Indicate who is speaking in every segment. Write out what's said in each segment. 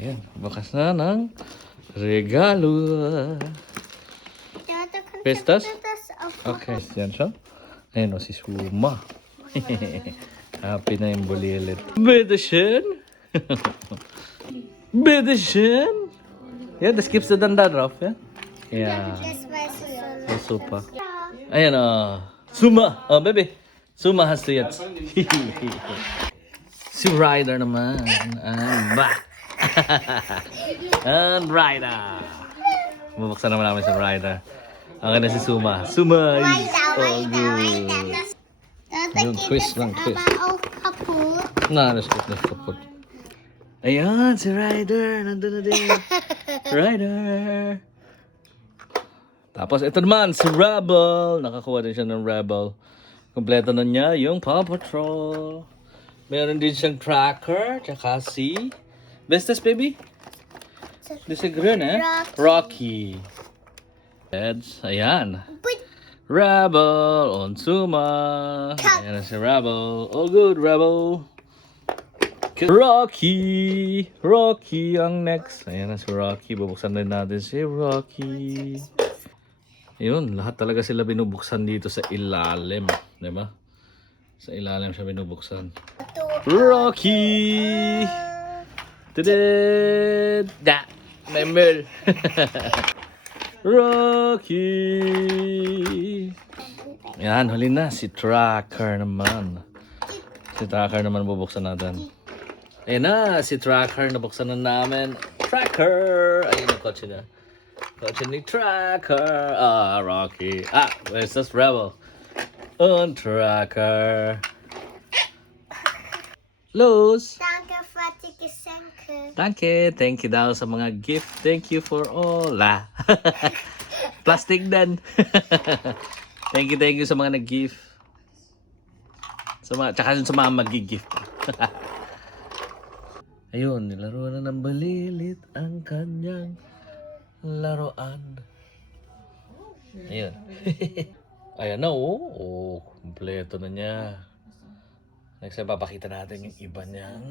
Speaker 1: Ayan, bukas na ng regalo. Pestas? Okay, yan siya. Ayan o, si Suma. Happy na yung bulilit. Bitteschön. Bitteschön. Yeah, das gibst du dann da drauf, ja? Ja, so super. Ayan o. Suma. Oh, baby. Suma hast du jetzt. si Ryder naman. I'm back. And Ryder. Bubuksan naman namin si Ryder. Ang na si Suma. Suma is all good. Yung twist lang, twist. Na, geht nicht kaputt. Ayan, si Ryder. Nandun na din. Ryder. Tapos ito naman, si Rebel. Nakakuha din siya ng Rebel. Kompleto na niya yung Paw Patrol. Meron din siyang tracker, tsaka si... Bestes, baby? This is green, eh? Rocky. Heads, ayan. Rebel, Onsuma. Ayan na si Rebel. All good, Rebel. Rocky! Rocky ang next. Ayan na si Rocky. Bubuksan din natin si Rocky. Ayun, lahat talaga sila binubuksan dito sa ilalim. Di ba? Sa ilalim siya binubuksan. Rocky! Tudud! Da! Member! Rocky! Yan, huli na. Si Tracker naman. Si Tracker naman bubuksan natin. Ayan na, si Tracker nabuksan na namin. Tracker! Ayun yung kotse na. Kotse ni Tracker. Ah, Rocky. Ah, where's this Rebel? On Tracker. Luz!
Speaker 2: Die Geschenke.
Speaker 1: Danke. Thank you daw sa mga gift. Thank you for all. Ah. Plastic din. thank you, thank you sa mga nag-gift. Sa mga, tsaka sa mga mag-gift. Ayun, nilaro na ng balilit ang kanyang laruan. Ayun. Ayan na, oh. Oh, kompleto na niya. Next time, papakita natin yung iba niyang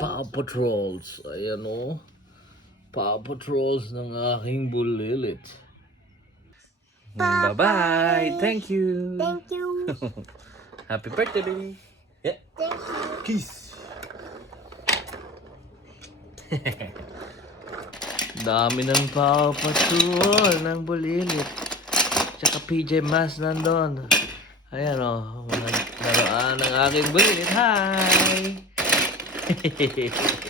Speaker 1: Paw Patrols. Ayan o. Paw Patrols ng aking bulilit. Bye-bye. Thank you.
Speaker 2: Thank you.
Speaker 1: Happy birthday, baby. Yeah.
Speaker 2: Thank you.
Speaker 1: Kiss. Dami ng Paw Patrol ng bulilit. Tsaka PJ Masks nandun. Ayan o. Mga laruan ng aking bulilit. Hi!